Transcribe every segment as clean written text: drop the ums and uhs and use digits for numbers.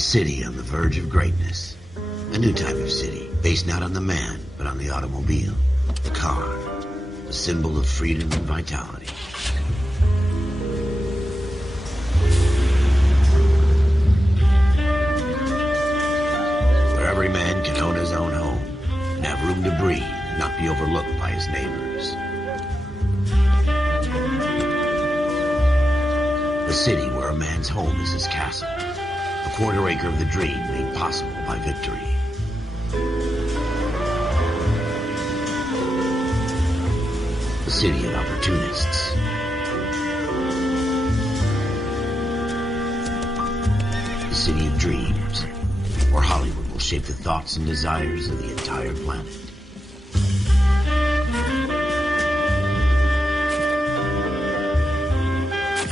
city on the verge of greatness. A new type of city, based not on the man, but on the automobile. The car, the symbol of freedom and vitality. Where every man can own his own home, and have room to breathe, and not be overlooked by his neighbors. A city where a man's home is his castle. A quarter acre of the dream made possible by victory. A city of opportunists. A city of dreams, where Hollywood will shape the thoughts and desires of the entire planet.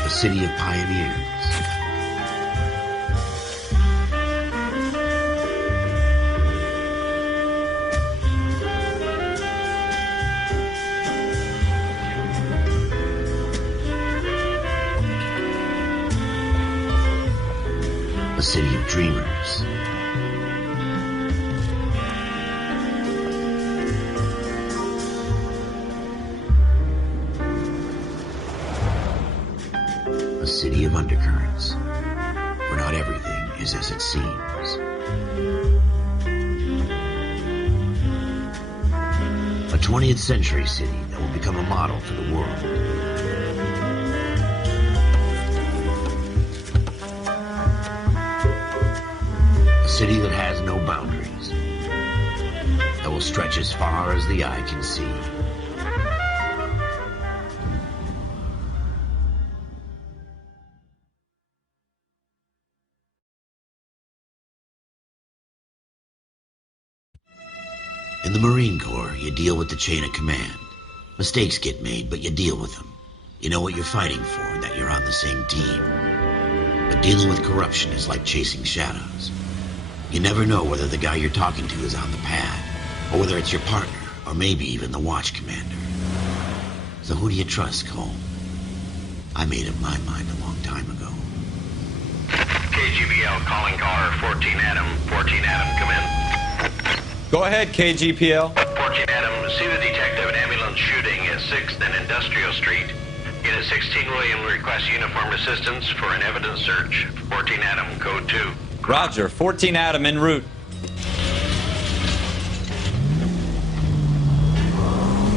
A city of pioneers. A city of dreamers. A city of undercurrents, where not everything is as it seems. A 20th century city that will become a model for the world. A city that has no boundaries, that will stretch as far as the eye can see. In the Marine Corps, you deal with the chain of command. Mistakes get made, but you deal with them. You know what you're fighting for, and that you're on the same team. But dealing with corruption is like chasing shadows. You never know whether the guy you're talking to is on the pad, or whether it's your partner, or maybe even the watch commander. So who do you trust, Cole? I made up my mind a long time ago. KGBL calling car 14 Adam. 14 Adam, come in. Go ahead, KGPL. 14 Adam, see the detective, an ambulance shooting at 6th and Industrial Street. Unit 16 William requests uniformed assistance for an evidence search. 14 Adam, code 2. Roger, 14 Adam en route.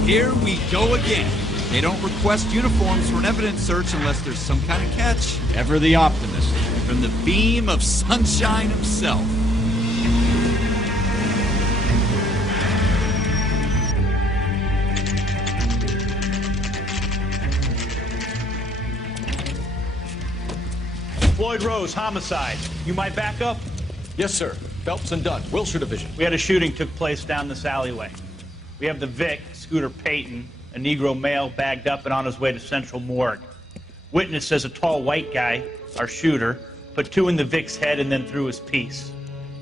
Here we go again. They don't request uniforms for an evidence search unless there's some kind of catch. Ever the optimist. From the beam of sunshine himself. Floyd Rose, homicide. You might back up? Yes, sir. Phelps and Dunn, Wilshire Division. We had a shooting took place down this alleyway. We have the Vic, Scooter Payton, a Negro male bagged up and on his way to Central Morgue. Witness says a tall white guy, our shooter, put 2 in the Vic's head and then threw his piece.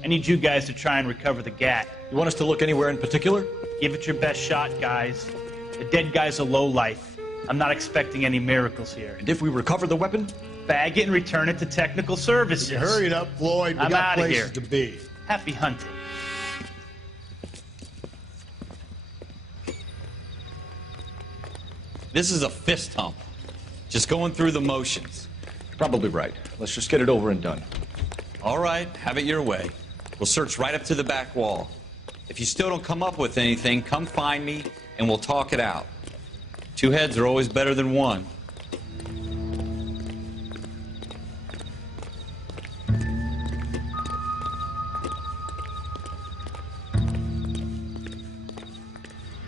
I need you guys to try and recover the gat. You want us to look anywhere in particular? Give it your best shot, guys. The dead guy's a lowlife. I'm not expecting any miracles here. And if we recover the weapon? Bag it and return it to technical services. You hurry it up, Floyd. We I'm got outta places here. to be. Happy hunting. This is a fist hump. Just going through the motions. Probably right. Let's just get it over and done. All right, have it your way. We'll search right up to the back wall. If you still don't come up with anything, come find me and we'll talk it out. 2 heads are always better than 1.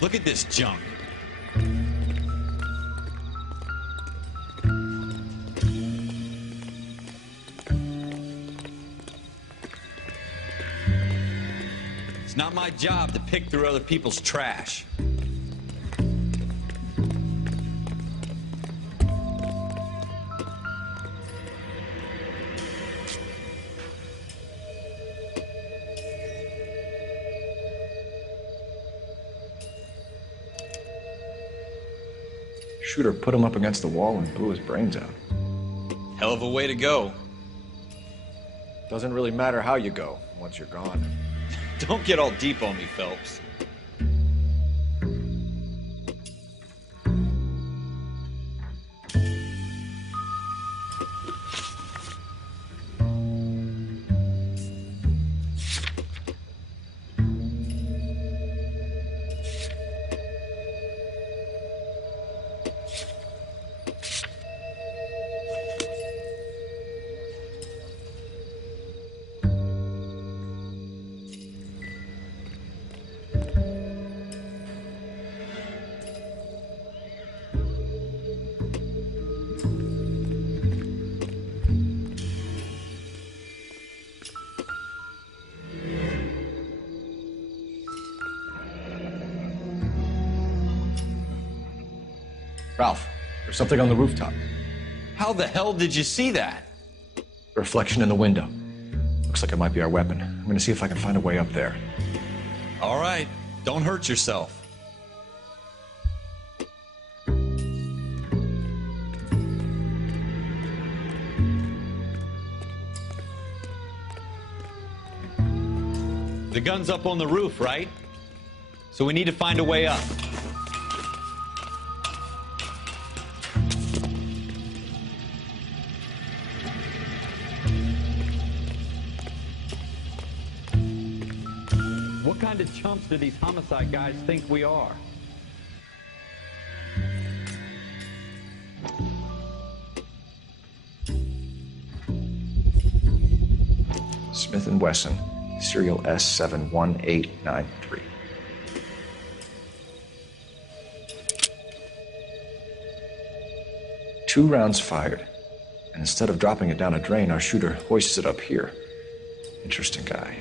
Look at this junk. It's not my job to pick through other people's trash. Shooter put him up against the wall and blew his brains out. Hell of a way to go. Doesn't really matter how you go once you're gone. Don't get all deep on me, Phelps. Ralph, there's something on the rooftop. How the hell did you see that? A reflection in the window. Looks like it might be our weapon. I'm gonna see if I can find a way up there. All right, don't hurt yourself. The gun's up on the roof, right? So we need to find a way up. What kind of chumps do these homicide guys think we are? Smith & Wesson, serial S71893. Two rounds fired, and instead of dropping it down a drain, our shooter hoists it up here. Interesting guy.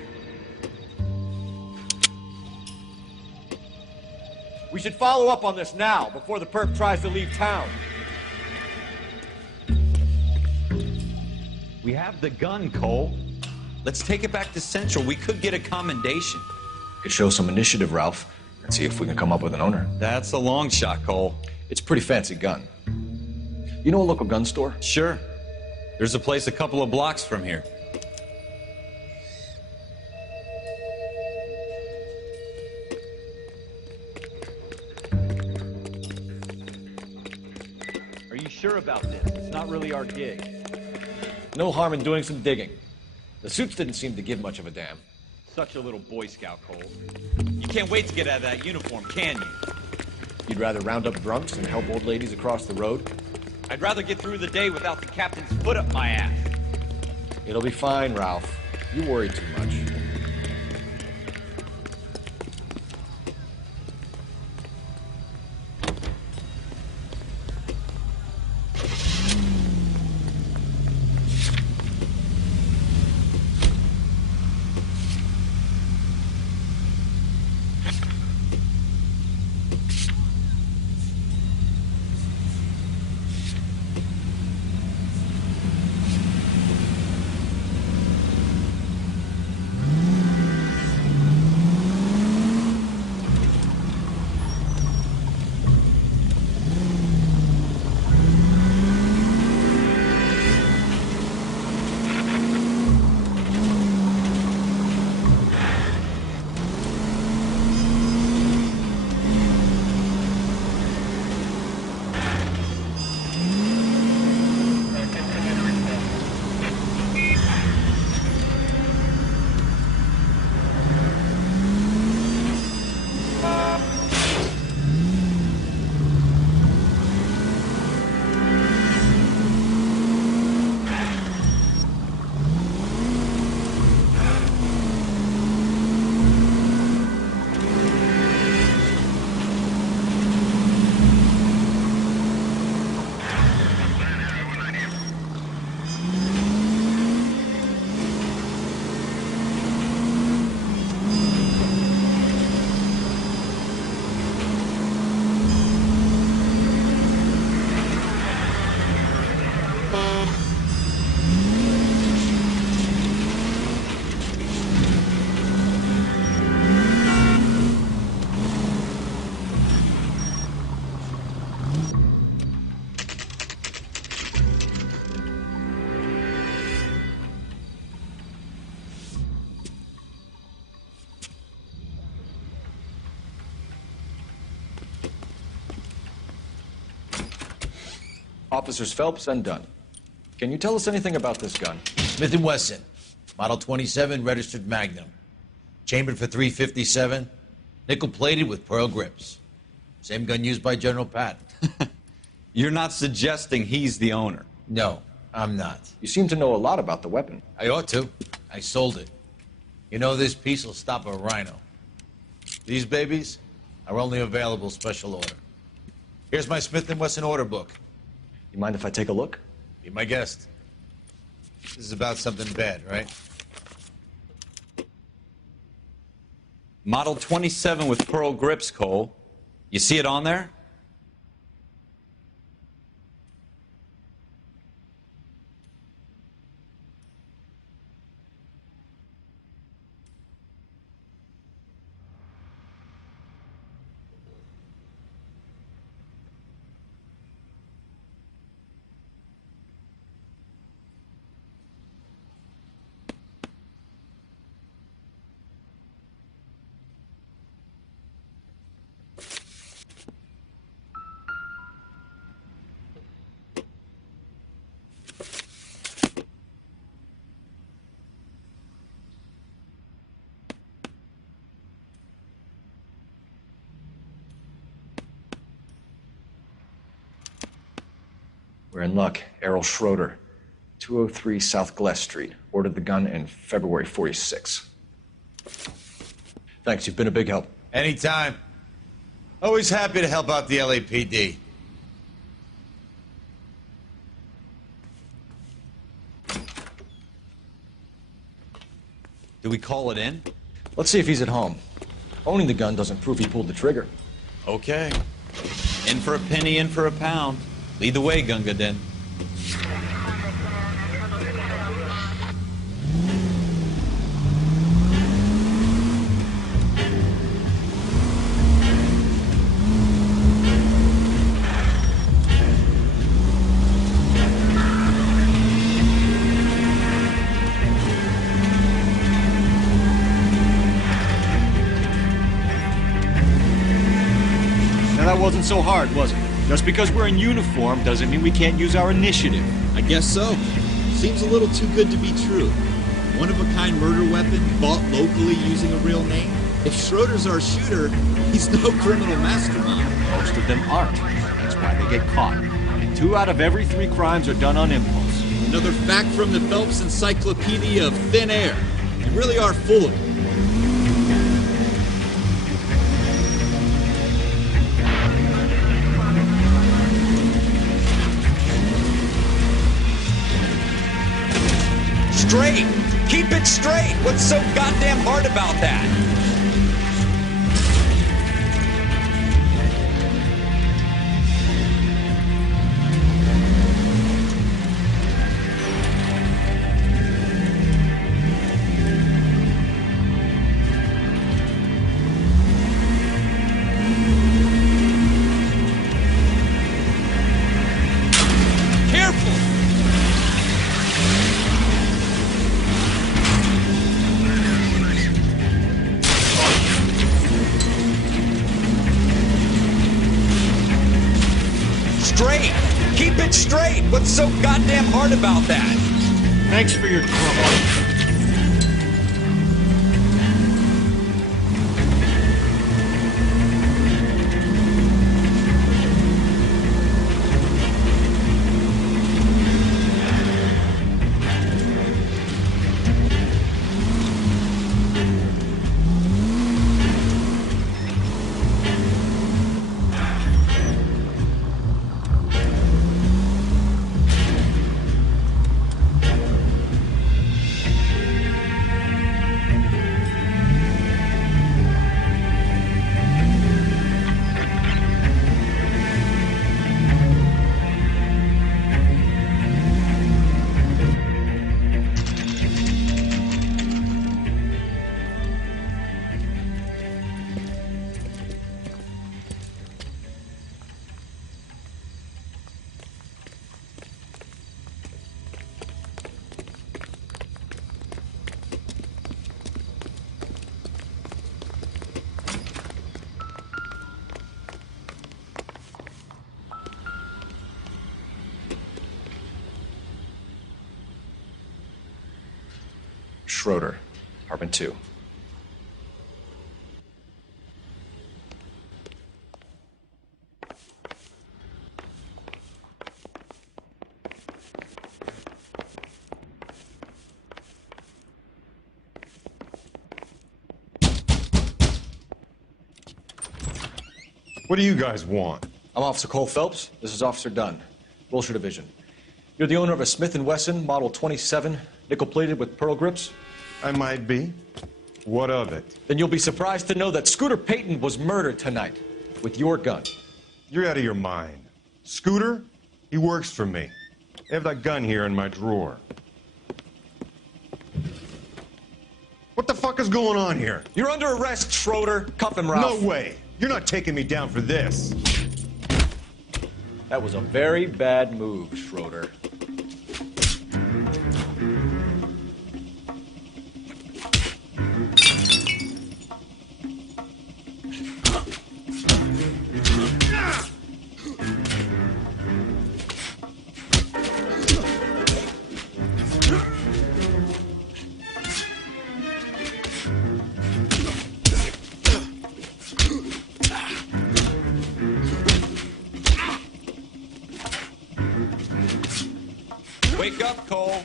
We should follow up on this now, before the perp tries to leave town. We have the gun, Cole. Let's take it back to Central. We could get a commendation. Could show some initiative, Ralph, and see if we can come up with an owner. That's a long shot, Cole. It's a pretty fancy gun. You know a local gun store? Sure. There's a place a couple of blocks from here. Are you sure about this? It's not really our gig. No harm in doing some digging. The suits didn't seem to give much of a damn. Such a little Boy Scout, Cole. You can't wait to get out of that uniform, can you? You'd rather round up drunks and help old ladies across the road? I'd rather get through the day without the captain's foot up my ass. It'll be fine, Ralph. You worry too much. Officers Phelps and Dunn. Can you tell us anything about this gun? Smith & Wesson, Model 27, registered Magnum. Chambered for .357, nickel-plated with pearl grips. Same gun used by General Patton. You're not suggesting he's the owner? No, I'm not. You seem to know a lot about the weapon. I ought to. I sold it. You know, this piece will stop a rhino. These babies are only available special order. Here's my Smith & Wesson order book. You mind if I take a look? Be my guest. This is about something bad, right? Model 27 with pearl grips, Cole. You see it on there? We're in luck. Errol Schroeder, 203 South Glass Street. Ordered the gun in February '46. Thanks, you've been a big help. Anytime. Always happy to help out the LAPD. Do we call it in? Let's see if he's at home. Owning the gun doesn't prove he pulled the trigger. Okay. In for a penny, in for a pound. Lead the way, Gunga Din. Now that wasn't so hard, was it? Just because we're in uniform doesn't mean we can't use our initiative. I guess so. Seems a little too good to be true. One-of-a-kind murder weapon bought locally using a real name? If Schroeder's our shooter, he's no criminal mastermind. Most of them aren't. That's why they get caught. And 2 out of every 3 crimes are done on impulse. Another fact from the Phelps Encyclopedia of Thin Air. You really are full of it. Straight! Keep it straight! What's so goddamn hard about that? Straight! Keep it straight! What's so goddamn hard about that? Thanks for your trouble. Schroeder, apartment 2. What do you guys want? I'm Officer Cole Phelps. This is Officer Dunn, Wilshire Division. You're the owner of a Smith & Wesson Model 27, nickel-plated with pearl grips? I might be. What of it? Then you'll be surprised to know that Scooter Payton was murdered tonight with your gun. You're out of your mind. Scooter? He works for me. I have that gun here in my drawer. What the fuck is going on here? You're under arrest, Schroeder. Cuff him, Ralph. No way. You're not taking me down for this. That was a very bad move, Schroeder. Wake up, Cole.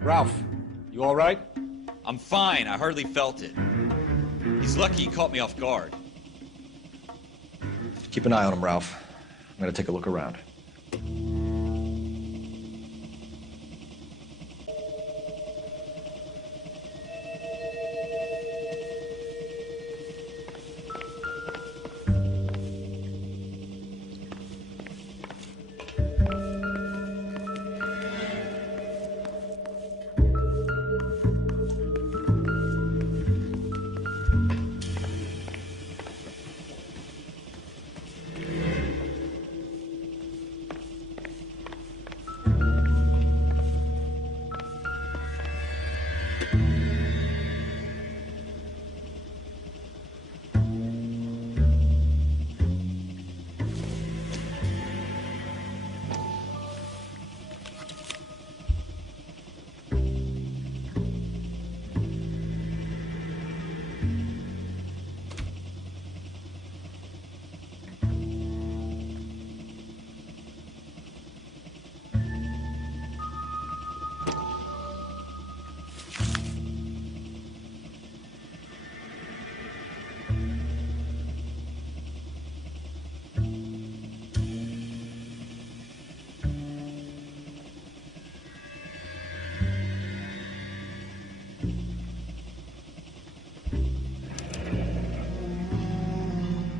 Ralph, you all right? I'm fine. I hardly felt it. He's lucky he caught me off guard. Keep an eye on him, Ralph. I'm gonna take a look around.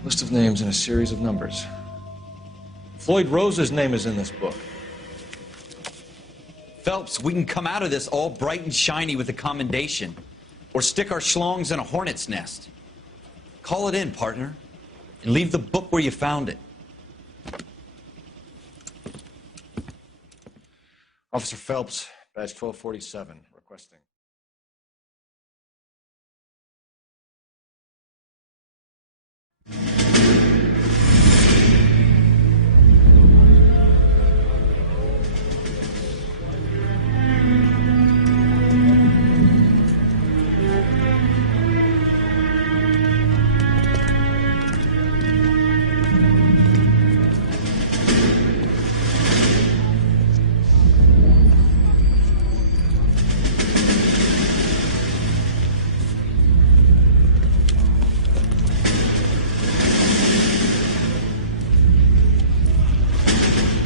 List of names and a series of numbers. Floyd Rose's name is in this book. Phelps, we can come out of this all bright and shiny with a commendation. Or stick our schlongs in a hornet's nest. Call it in, partner. And leave the book where you found it. Officer Phelps, badge 1247, requesting.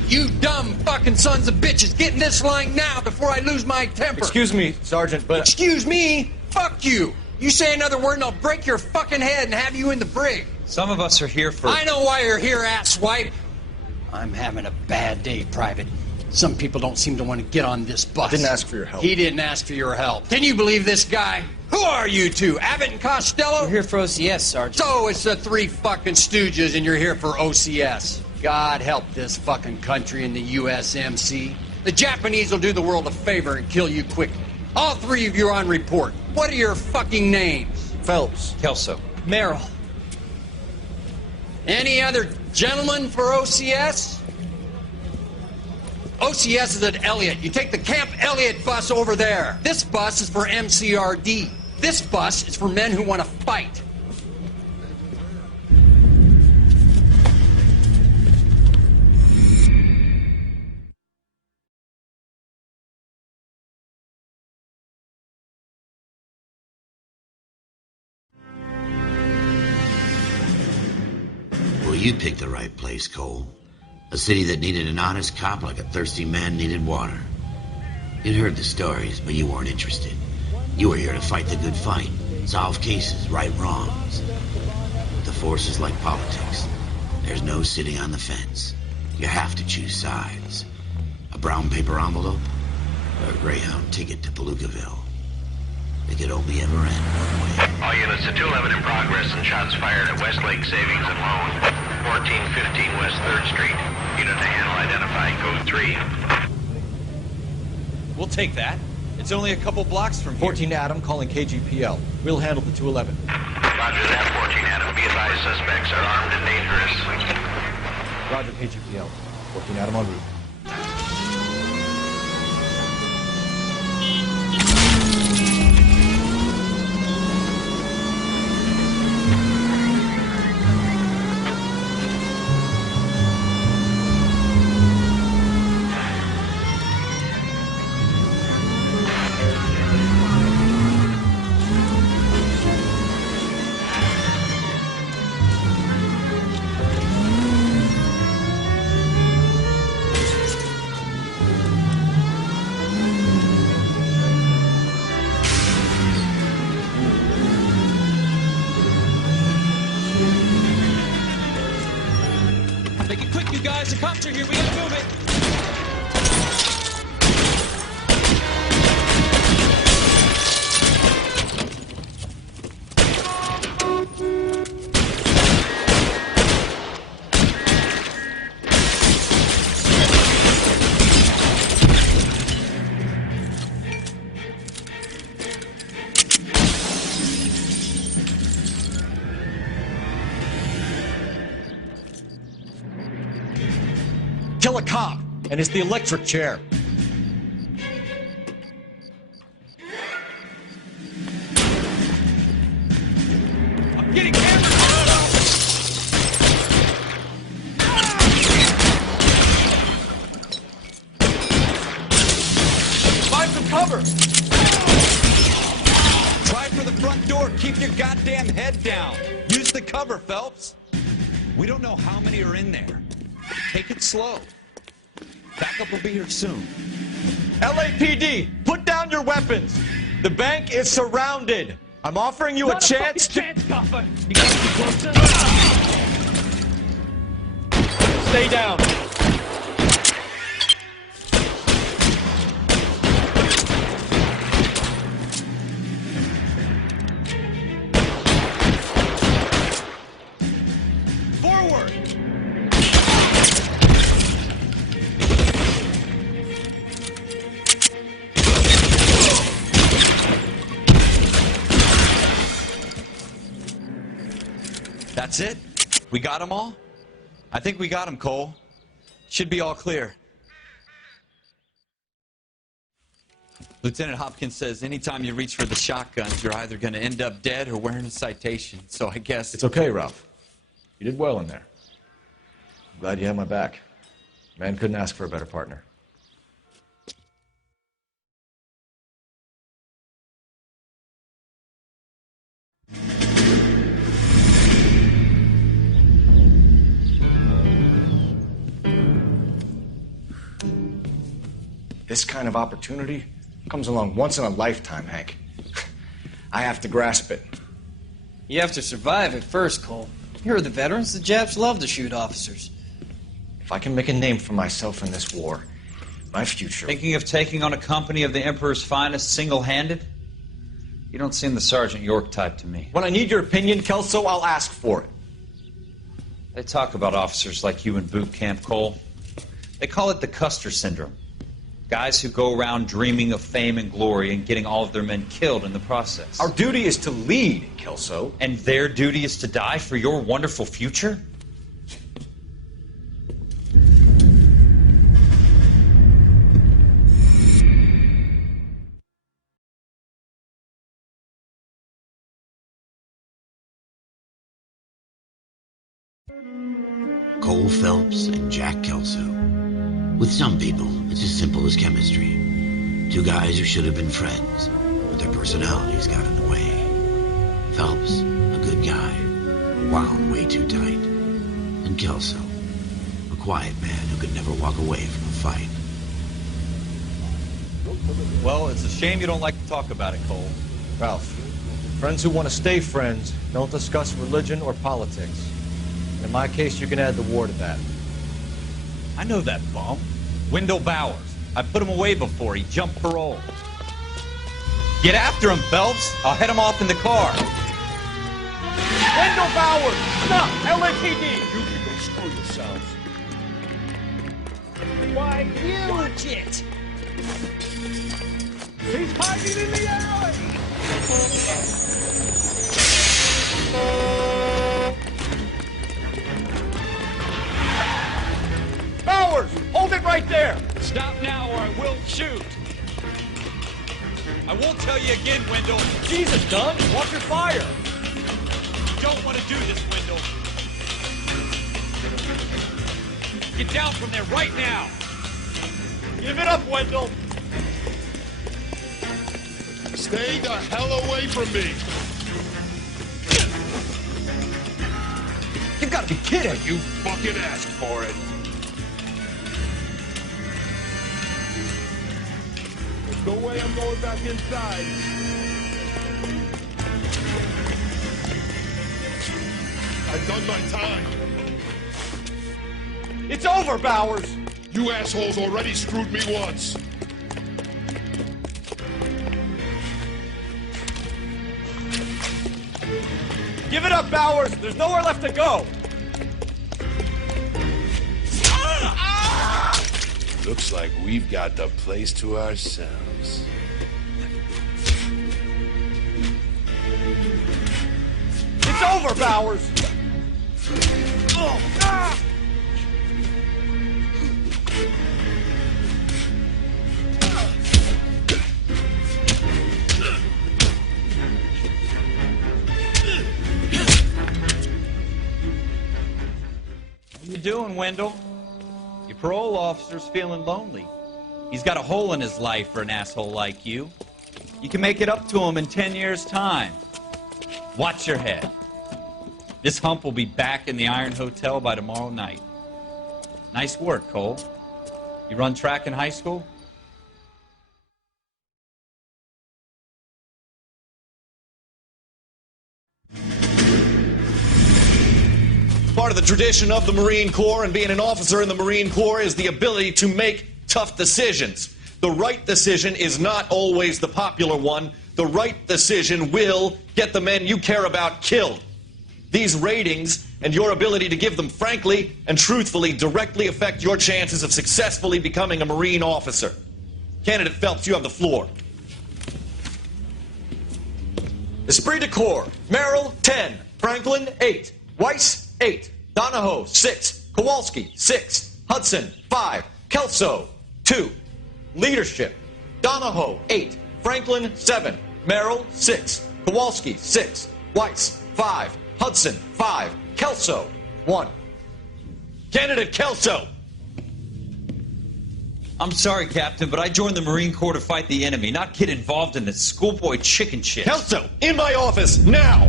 You dumb fucking sons of bitches, get in this line now before I lose my temper. Excuse me, Sergeant, but... Excuse me? Fuck you. You say another word and I'll break your fucking head and have you in the brig. Some of us are here for... I know why you're here, asswipe. I'm having a bad day, Private. Some people don't seem to want to get on this bus. I didn't ask for your help. He didn't ask for your help. Can you believe this guy? Who are you two, Abbott and Costello? We're here for OCS, Sergeant. So it's the three fucking stooges and you're here for OCS. God help this fucking country and the USMC. The Japanese will do the world a favor and kill you quickly. All three of you are on report. What are your fucking names? Phelps. Kelso. Merrill. Any other gentlemen for OCS? OCS is at Elliott. You take the Camp Elliott bus over there. This bus is for MCRD. This bus is for men who want to fight. Well, you picked the right place, Cole. A city that needed an honest cop like a thirsty man needed water. You'd heard the stories, but you weren't interested. You were here to fight the good fight, solve cases, right wrongs. But the force is like politics. There's no sitting on the fence. You have to choose sides. A brown paper envelope or a Greyhound ticket to Palookaville. It could only ever end one way. All units to 211 in progress and shots fired at Westlake Savings and Loan, 1415 West 3rd Street. Unit to handle identified. Code 3. We'll take that. It's only a couple blocks from here. 14 Adam calling KGPL. We'll handle the 211. Roger that, 14 Adam. Be advised, suspects are armed and dangerous. Roger, KGPL. 14 Adam en route. Make it quick, you guys. The cops are here. We gotta move it. Kill a cop, and it's the electric chair. I'm getting hammered. Find some cover! Try for the front door. Keep your goddamn head down. Use the cover, Phelps. We don't know how many are in there. Take it slow. Backup will be here soon. LAPD, put down your weapons. The bank is surrounded. I'm offering you a chance to... You gotta be closer. Stay down. Forward! That's it? We got them all? I think we got them, Cole. Should be all clear. Lieutenant Hopkins says anytime you reach for the shotguns, you're either going to end up dead or wearing a citation. So I guess... It's okay, Ralph. You did well in there. I'm glad you had my back. Man couldn't ask for a better partner. This kind of opportunity comes along once in a lifetime, Hank. I have to grasp it. You have to survive it first, Cole. Here are the veterans. The Japs love to shoot officers. If I can make a name for myself in this war, my future... Thinking of taking on a company of the Emperor's finest single-handed? You don't seem the Sergeant York type to me. When I need your opinion, Kelso, I'll ask for it. They talk about officers like you in boot camp, Cole. They call it the Custer syndrome. Guys who go around dreaming of fame and glory and getting all of their men killed in the process. Our duty is to lead, Kelso. And their duty is to die for your wonderful future? Cole Phelps and Jack Kelso. With some people, it's as simple as chemistry. Two guys who should have been friends, but their personalities got in the way. Phelps, a good guy, wound way too tight. And Kelso, a quiet man who could never walk away from a fight. Well, it's a shame you don't like to talk about it, Cole. Ralph, friends who want to stay friends don't discuss religion or politics. In my case, you can add the war to that. I know that bum. Wendell Bowers. I put him away before. He jumped parole. Get after him, Phelps. I'll head him off in the car. Wendell Bowers! Stop! LAPD! You can go screw yourselves. Why, you... Watch it! He's hiding in the alley! Bowers! Hold it right there! Stop now or I will shoot. I won't tell you again, Wendell. Jesus, Dunn! Watch your fire! You don't want to do this, Wendell. Get down from there right now. Give it up, Wendell! Stay the hell away from me! You've got to be kidding! You fucking asked for it! There's no way I'm going back inside. I've done my time. It's over, Bowers! You assholes already screwed me once. Give it up, Bowers! There's nowhere left to go! Looks like we've got the place to ourselves. It's over, Bowers! How you doing, Wendell? Your parole officer's feeling lonely. He's got a hole in his life for an asshole like you. You can make it up to him in 10 years' time. Watch your head. This hump will be back in the Iron Hotel by tomorrow night. Nice work, Cole. You run track in high school? Part of the tradition of the Marine Corps and being an officer in the Marine Corps is the ability to make tough decisions. The right decision is not always the popular one. The right decision will get the men you care about killed. These ratings and your ability to give them frankly and truthfully directly affect your chances of successfully becoming a Marine officer. Candidate Phelps, you have the floor. Esprit de Corps, Merrill, 10. Franklin, 8. Weiss, 8. Donahoe, 6. Kowalski, 6. Hudson, 5. Kelso, 2. Leadership, Donahoe, 8. Franklin, 7. Merrill, 6. Kowalski, 6. Weiss, 5. Hudson, 5. Kelso, 1. Candidate Kelso! I'm sorry, Captain, but I joined the Marine Corps to fight the enemy, not get involved in this schoolboy chicken shit. Kelso, in my office, now!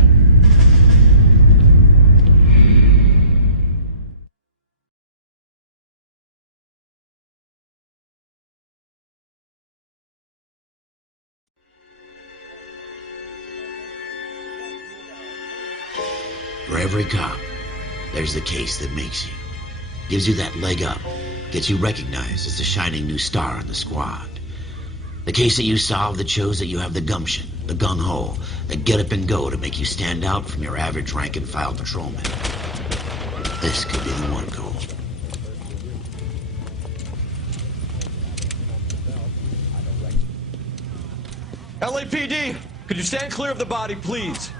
For every cop, there's the case that makes you. Gives you that leg up. Gets you recognized as the shining new star in the squad. The case that you solve that shows that you have the gumption, the gung-ho, the get up and go to make you stand out from your average rank-and-file patrolman. This could be the one, Cole. LAPD, could you stand clear of the body, please?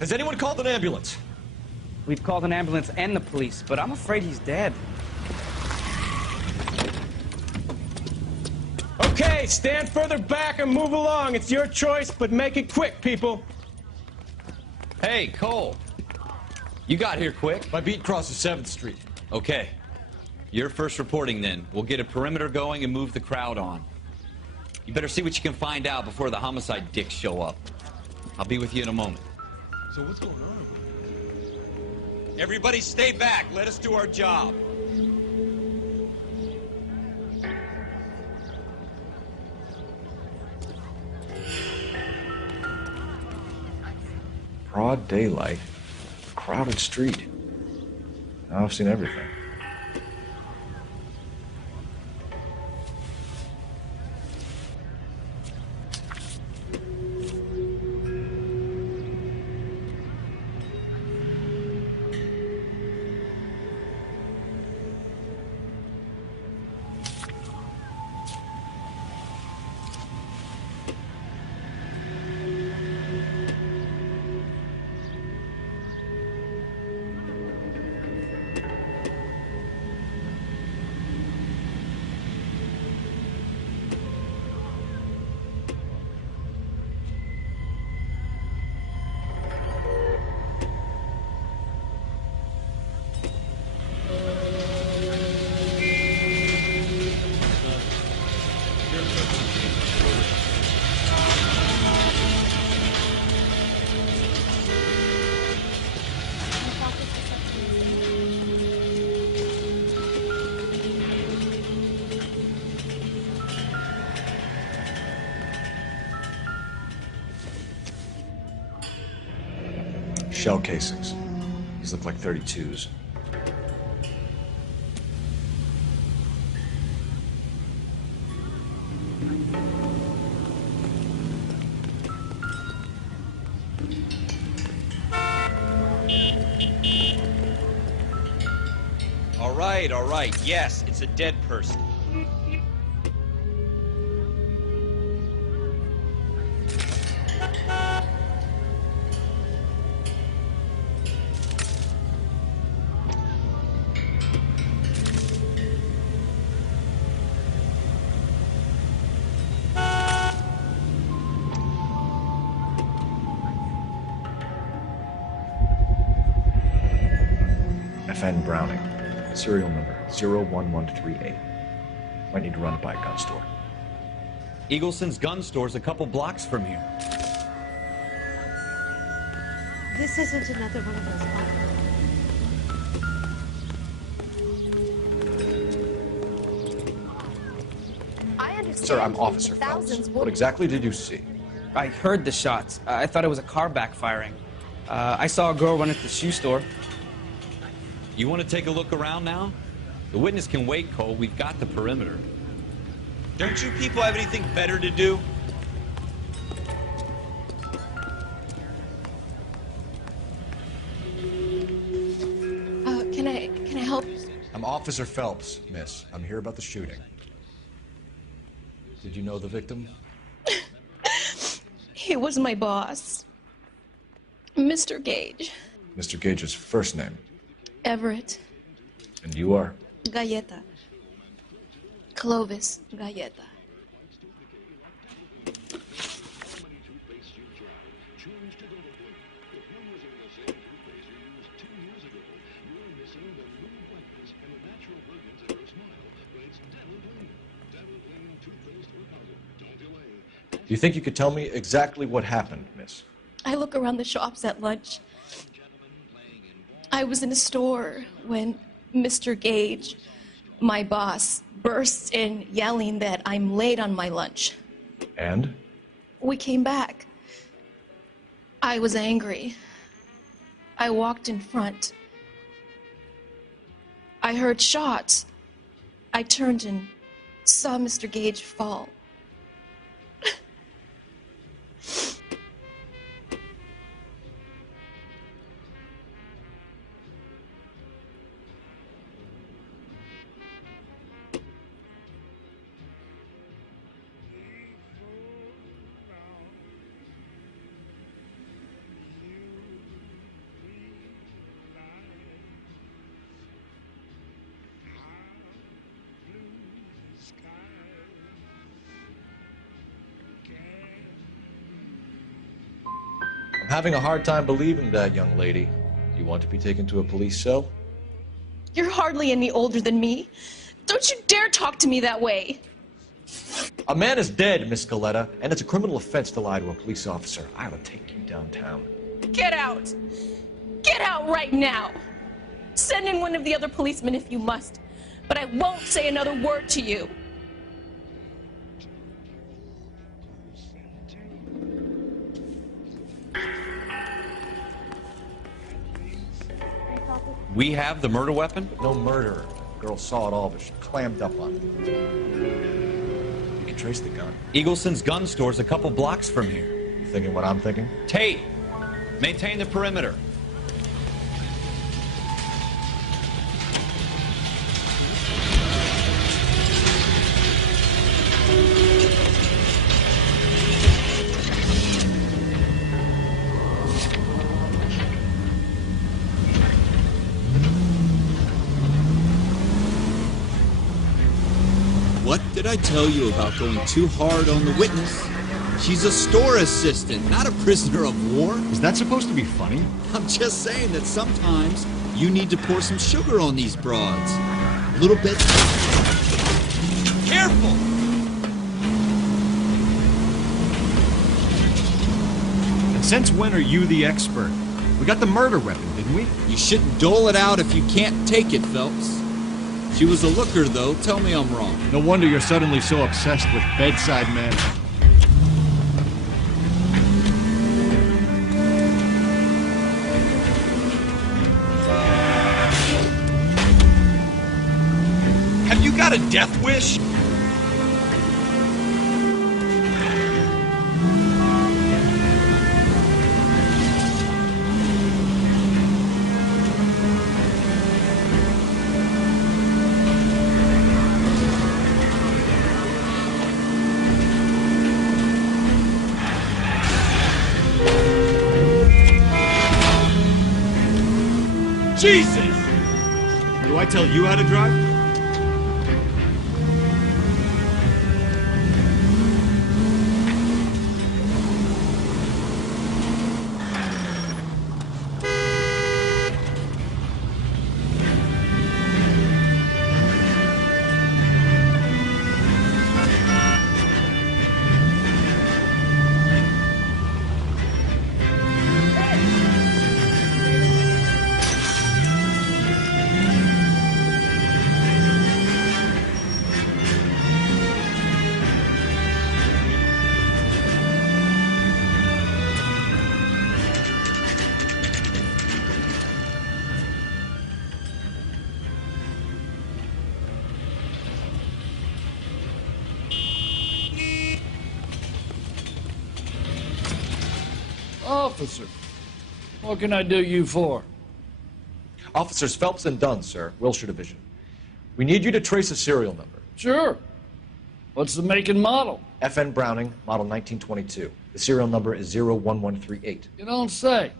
Has anyone called an ambulance? We've called an ambulance and the police, but I'm afraid he's dead. Okay, stand further back and move along. It's your choice, but make it quick, people. Hey, Cole. You got here quick. My beat crosses 7th Street. Okay. You're first reporting then. We'll get a perimeter going and move the crowd on. You better see what you can find out before the homicide dicks show up. I'll be with you in a moment. So what's going on? Everybody stay back. Let us do our job. Broad daylight, crowded street. Now I've seen everything. Shell casings. These look like 32s. All right. Yes, it's a dead person. FN Browning. Serial number 01138. Might need to run it by a gun store. Eagleson's gun store's a couple blocks from here. This isn't another one of those bombs. I understand. Sir, I'm Officer Phelps. What exactly did you see? I heard the shots. I thought it was a car backfiring. I saw a girl run at the shoe store. You want to take a look around now? The witness can wait, Cole. We've got the perimeter. Don't you people have anything better to do? Can I help? I'm Officer Phelps, miss. I'm here about the shooting. Did you know the victim? He was my boss, Mr. Gage. Mr. Gage's first name. Everett. And you are? Galleta. Clovis Galleta. Do you think you could tell me exactly what happened, miss? I look around the shops at lunch. I was in a store when Mr. Gage, my boss, bursts in yelling that I'm late on my lunch. And? We came back. I was angry. I walked in front. I heard shots. I turned and saw Mr. Gage fall. having a hard time believing that, young lady. Do you want to be taken to a police cell? You're hardly any older than me. Don't you dare talk to me that way. A man is dead, Miss Galetta, and it's a criminal offense to lie to a police officer. I ought to take you downtown. Get out. Get out right now. Send in one of the other policemen if you must, but I won't say another word to you. We have the murder weapon? No murderer. The girl saw it all, but she clammed up on it. You can trace the gun. Eagleson's gun store's a couple blocks from here. You thinking what I'm thinking? Tate, maintain the perimeter. What did I tell you about going too hard on the witness? She's a store assistant, not a prisoner of war. Is that supposed to be funny? I'm just saying that sometimes you need to pour some sugar on these broads. A little bit. Careful! And since when are you the expert? We got the murder weapon, didn't we? You shouldn't dole it out if you can't take it, Phelps. She was a looker, though. Tell me I'm wrong. No wonder you're suddenly so obsessed with bedside manner. Have you got a death wish? Jesus! Do I tell you how to drive? Officer, what can I do you for? Officers Phelps and Dunn, sir, Wilshire Division. We need you to trace a serial number. Sure. What's the make and model? FN Browning, model 1922. The serial number is 01138. You don't say.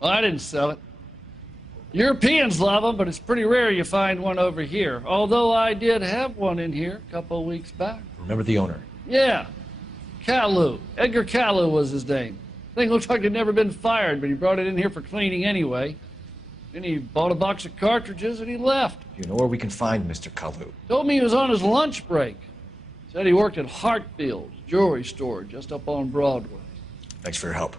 Well, I didn't sell it. Europeans love them, but it's pretty rare you find one over here. Although I did have one in here a couple of weeks back. Remember the owner? Yeah. Caillou. Edgar Caillou was his name. Thing looks like it'd never been fired, but he brought it in here for cleaning anyway. Then he bought a box of cartridges and he left. You know where we can find Mr. Caillou? Told me he was on his lunch break. Said he worked at Hartfield's jewelry store just up on Broadway. Thanks for your help.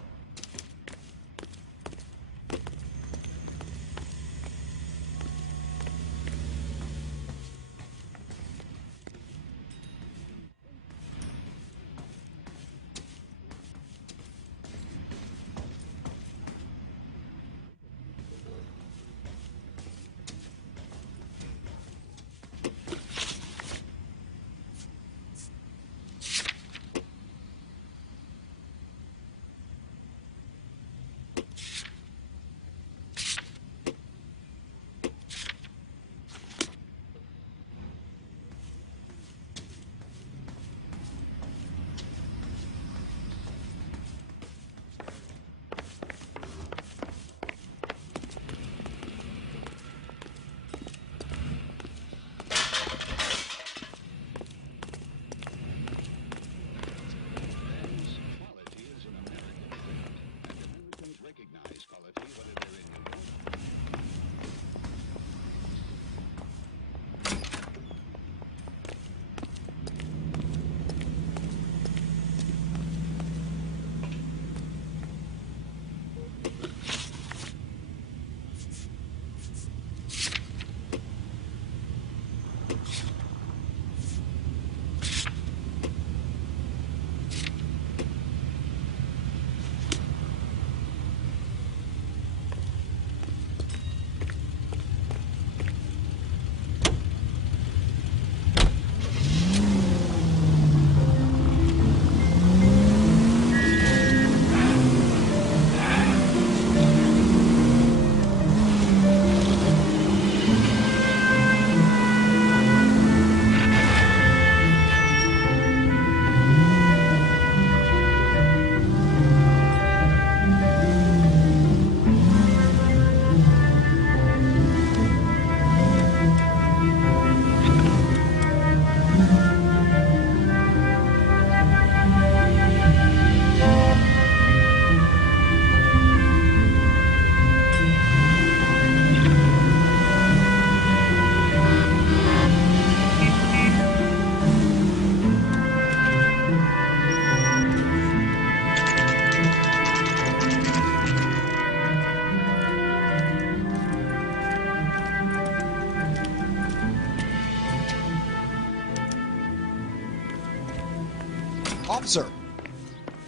Officer,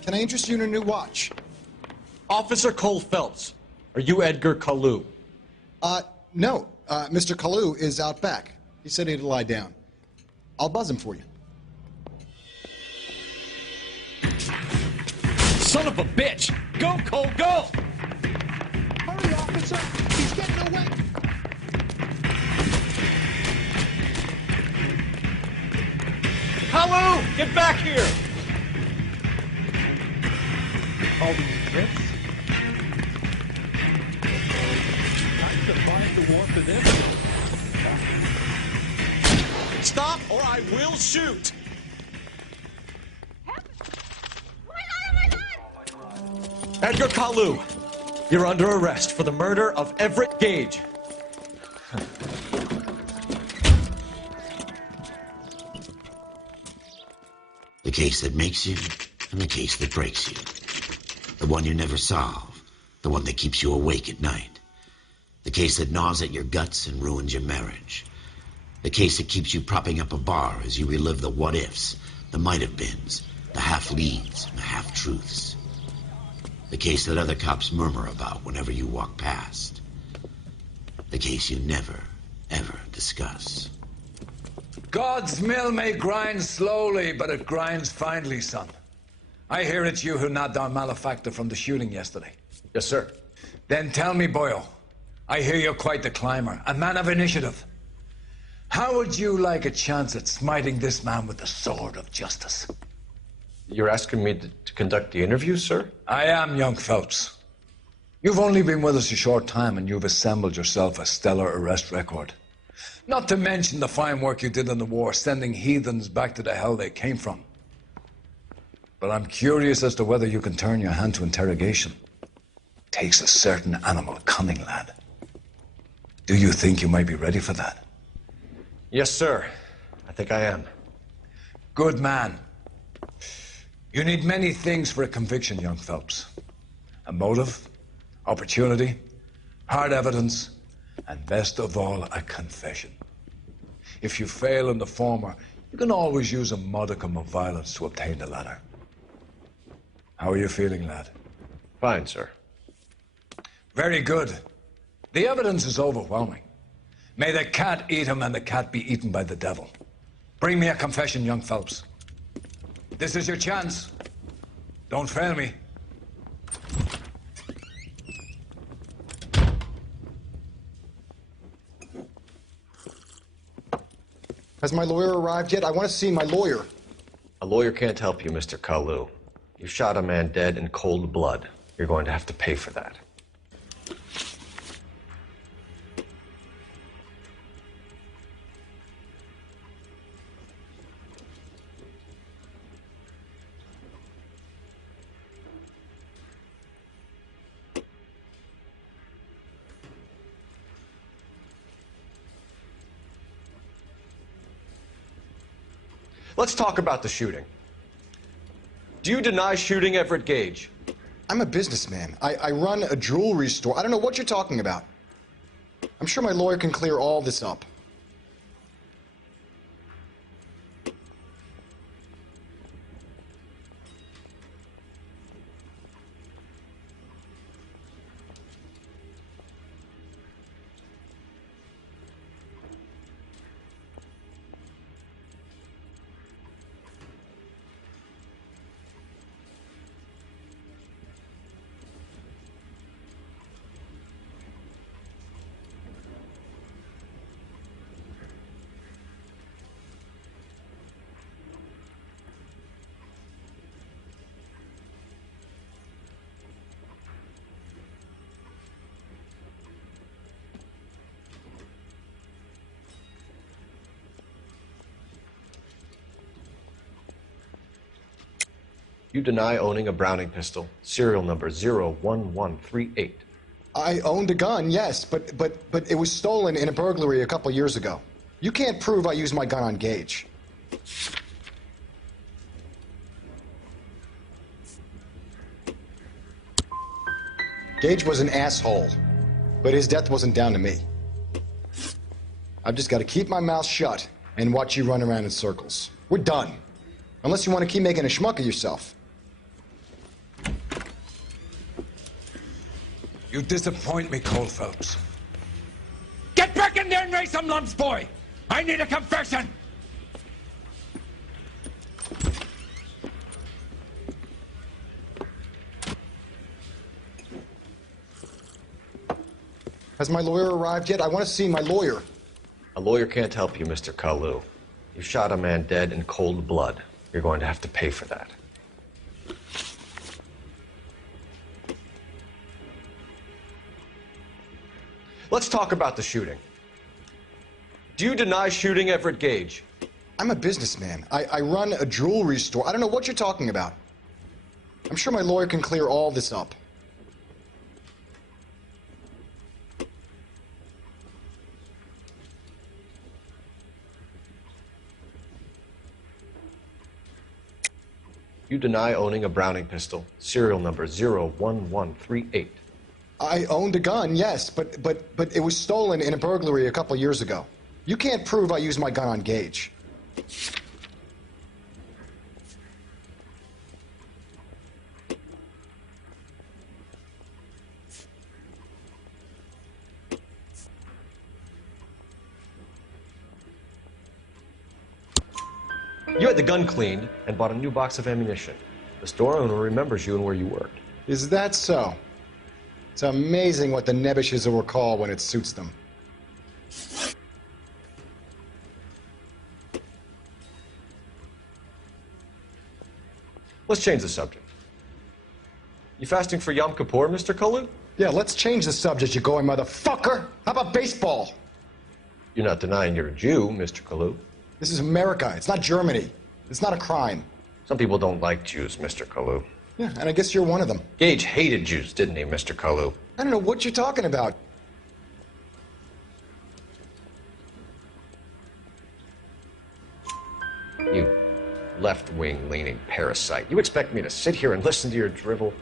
can I interest you in a new watch? Officer Cole Phelps, are you Edgar Kalu? No. Mr. Kalu is out back. He said he'd lie down. I'll buzz him for you. Son of a bitch! Go, Cole, go! Hurry, officer! He's getting away! Kalu! Get back here! All these trips? Time to find the war for this. Stop or I will shoot! Edgar Kalu, you're under arrest for the murder of Everett Gage. The case that makes you and the case that breaks you. The one you never solve. The one that keeps you awake at night. The case that gnaws at your guts and ruins your marriage. The case that keeps you propping up a bar as you relive the what-ifs, the might-have-beens, the half-leads, and the half-truths. The case that other cops murmur about whenever you walk past. The case you never, ever discuss. God's mill may grind slowly, but it grinds finely, son. I hear it's you who nabbed our malefactor from the shooting yesterday. Yes, sir. Then tell me, boyo, I hear you're quite the climber, a man of initiative. How would you like a chance at smiting this man with the sword of justice? You're asking me to conduct the interview, sir? I am, young Phelps. You've only been with us a short time and you've assembled yourself a stellar arrest record. Not to mention the fine work you did in the war, sending heathens back to the hell they came from. But I'm curious as to whether you can turn your hand to interrogation. Takes a certain animal cunning, lad. Do you think you might be ready for that? Yes, sir. I think I am. Good man. You need many things for a conviction, young Phelps. A motive, opportunity, hard evidence, and best of all, a confession. If you fail in the former, you can always use a modicum of violence to obtain the latter. How are you feeling, lad? Fine, sir. Very good. The evidence is overwhelming. May the cat eat him and the cat be eaten by the devil. Bring me a confession, young Phelps. This is your chance. Don't fail me. Has my lawyer arrived yet? I want to see my lawyer. A lawyer can't help you, Mr. Kalu. You shot a man dead in cold blood. You're going to have to pay for that. Let's talk about the shooting. Do you deny shooting Everett Gage? I'm a businessman. I run a jewelry store. I don't know what you're talking about. I'm sure my lawyer can clear all this up. You deny owning a Browning pistol, serial number 01138. I owned a gun, yes, but it was stolen in a burglary a couple years ago. You can't prove I used my gun on Gage. Gage was an asshole, but his death wasn't down to me. I've just got to keep my mouth shut and watch you run around in circles. We're done. Unless you want to keep making a schmuck of yourself. You disappoint me, Cole Phelps. Get back in there and raise some lumps, boy! I need a confession! Has my lawyer arrived yet? I want to see my lawyer. A lawyer can't help you, Mr. Kalu. You shot a man dead in cold blood. You're going to have to pay for that. Let's talk about the shooting. Do you deny shooting Everett Gage? I'm a businessman. I run a jewelry store. I don't know what you're talking about. I'm sure my lawyer can clear all this up. You deny owning a Browning pistol, serial number 01138. I owned a gun, yes, but it was stolen in a burglary a couple years ago. You can't prove I used my gun on Gage. You had the gun cleaned and bought a new box of ammunition. The store owner remembers you and where you worked. Is that so? It's amazing what the nebbishes will recall when it suits them. Let's change the subject. You fasting for Yom Kippur, Mr. Kalu? Yeah, let's change the subject, you going motherfucker. How about baseball? You're not denying you're a Jew, Mr. Kalu. This is America. It's not Germany. It's not a crime. Some people don't like Jews, Mr. Kalu. Yeah, and I guess you're one of them. Gage hated Jews, didn't he, Mr. Kalu? I don't know what you're talking about. You left-wing leaning parasite. You expect me to sit here and listen to your drivel?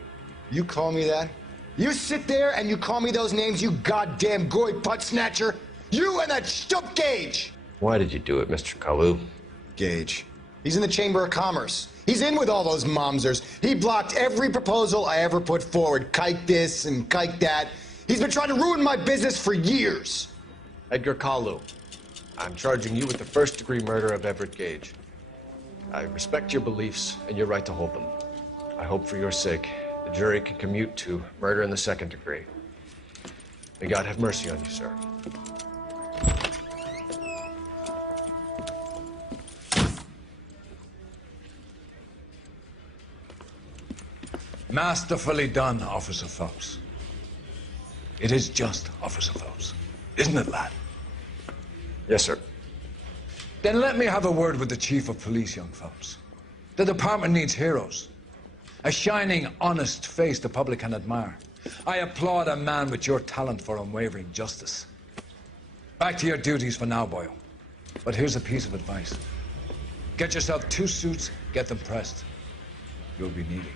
You call me that? You sit there and you call me those names, you goddamn goy butt snatcher? You and that stup Gage! Why did you do it, Mr. Kalu? Gage. He's in the Chamber of Commerce. He's in with all those momsers. He blocked every proposal I ever put forward. Kike this and kike that. He's been trying to ruin my business for years. Edgar Kalu, I'm charging you with the first-degree murder of Everett Gage. I respect your beliefs and your right to hold them. I hope for your sake the jury can commute to murder in the second degree. May God have mercy on you, sir. Masterfully done, Officer Phelps. It is just, Officer Phelps. Isn't it, lad? Yes, sir. Then let me have a word with the Chief of Police, young Phelps. The department needs heroes. A shining, honest face the public can admire. I applaud a man with your talent for unwavering justice. Back to your duties for now, boyo. But here's a piece of advice. Get yourself 2 suits, get them pressed. You'll be needing them.